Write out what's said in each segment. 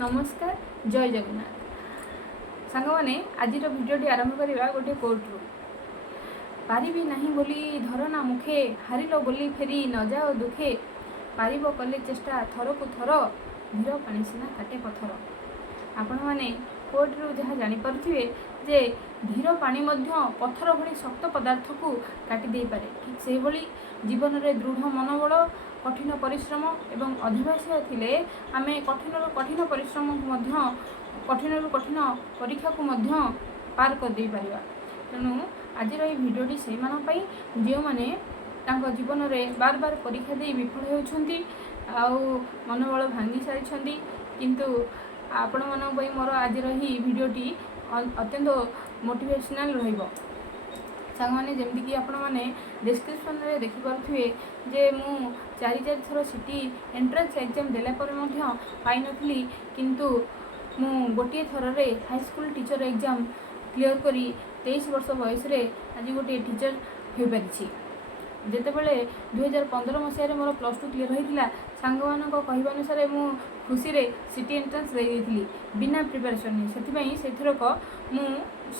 नमस्कार जय जगन्नाथ सांग मैंने आज भिडियोटी आरंभ करवा गोटे कोर्टरू पारिबी नहीं बोली धरना मुखे हारिल बोली फेरी न जाओ दुखे पारिब कले चेष्टा थर को थर धीर पानी सीना काटे पथर आपण मैंने कोर्टरू जहाँ जापे जे धीर पानी पथर भली शक्त पदार्थ को काटी दे पारे ठीक से भली जीवन में दृढ़ मनोबल कठिन परिश्रम एवं अधिवासी थिले आमे कठिन कठिन परिश्रम को कठिन कठिन परीक्षा को पार कर दे पारिबा। तेणु आज भिडियोटी से जो मैंने जीवन में बार बार परीक्षा दे विफल होती मनोबल भांगी सारी किंतु आपण मानी मोर आज भिडियोटी अत्यंत मोटिवेशनल रहिबो। सांग मैंने जमीक आपण मैंने डिस्क्रिप्शन रे देखिपे जे मु चार थर सीटी एंट्रेंस एग्जाम देला पर पाई नथली किंतु मु गोटे थर रे high school teacher exam clear करी 23 वर्ष बयस रे आज गोटे टीचर हो पारी। जितेबले 2015 मसीह मोर +2 क्लियर होता सांग मान कहवा अनुसार मु खुशी रे सीटी एंट्रेंस दे बिना प्रिपरेशन से थरक मु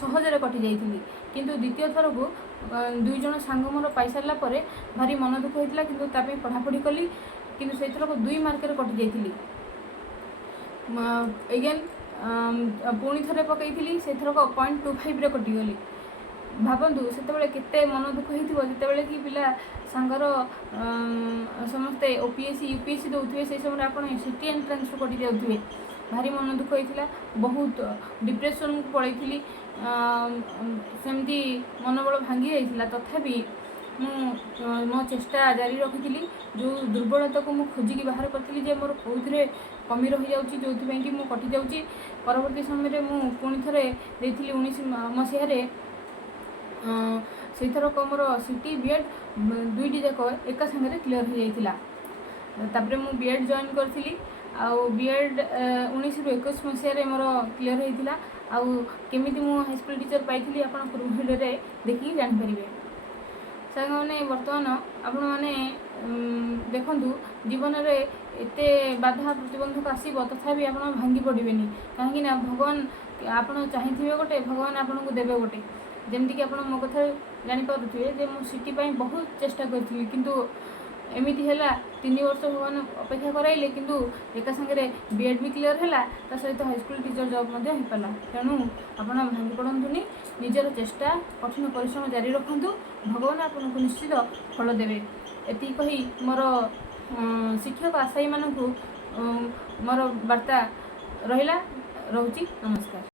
सहजरे कटि जाइली किंतु द्वितीय थर को दुई जन सांग मोर पाई सारा भारी मन दुख होता किंतु तापी पढ़ापढ़ी कली किंतु से थरक 2 मार्क कटि जाइली एगेन पुणी थे पकई से थरक 0.25 रे कटिगली। भावतु से केते मन दुख होती जितेबाला कि पिला सांगर समस्ते ओपीएससी यूपीएससी दौथे से समय आप सीटी एंट्रेंस कटि जाऊे भारी मन दुख होता बहुत डिप्रेशन को पलैली सेमती मनोबल भांगी जाइए तथापि मो चेष्टा जारी रखी जो दुर्बलता को मुझे खोजिकी बाहर करी जे मोर कौन कमी रही जाऊँगी जो कि मुझे कटि जाऊँगी परवर्ती समय मुझे पुणी थे देती 19 मसीह से थरक मोर सीटी बीएड दुईटी जाक एका सागर क्लीयर हो जाता मु बीएड जॉइन करी बीएड 19 ରୁ 21 मसीह मोर क्लीयर होता केमी मु हाईस्कूल टीचर पाई आप पूर्व भिडियो देखिए जानीपर। सांग मैंने बर्तमान आपण मैंने देखु जीवन में एत बाधा प्रतिबंधक आसो तथापि आप भांगी पड़े कहीं भगवान आपड़ चाहिए गोटे भगवान आपन को देवे गोटे जमीक आप मो कथा जानीपे जे मु सीटी बहुत चेष्टा करी किंतु एमती है 3 वर्ष भगवान अपेक्षा कराइले किंतु एका सागरे बीएड भी क्लीयर है सहित हाईस्कूल टीचर जॉब हो पाला। तेणु आप भांगी पड़तुनि निजर चेष्टा कठिन परिश्रम जारी रखु भगवान आपको निश्चित फल देवे। एति कही मोर शिक्षक आशायी मानू मोर वार्ता रहा रोची नमस्कार।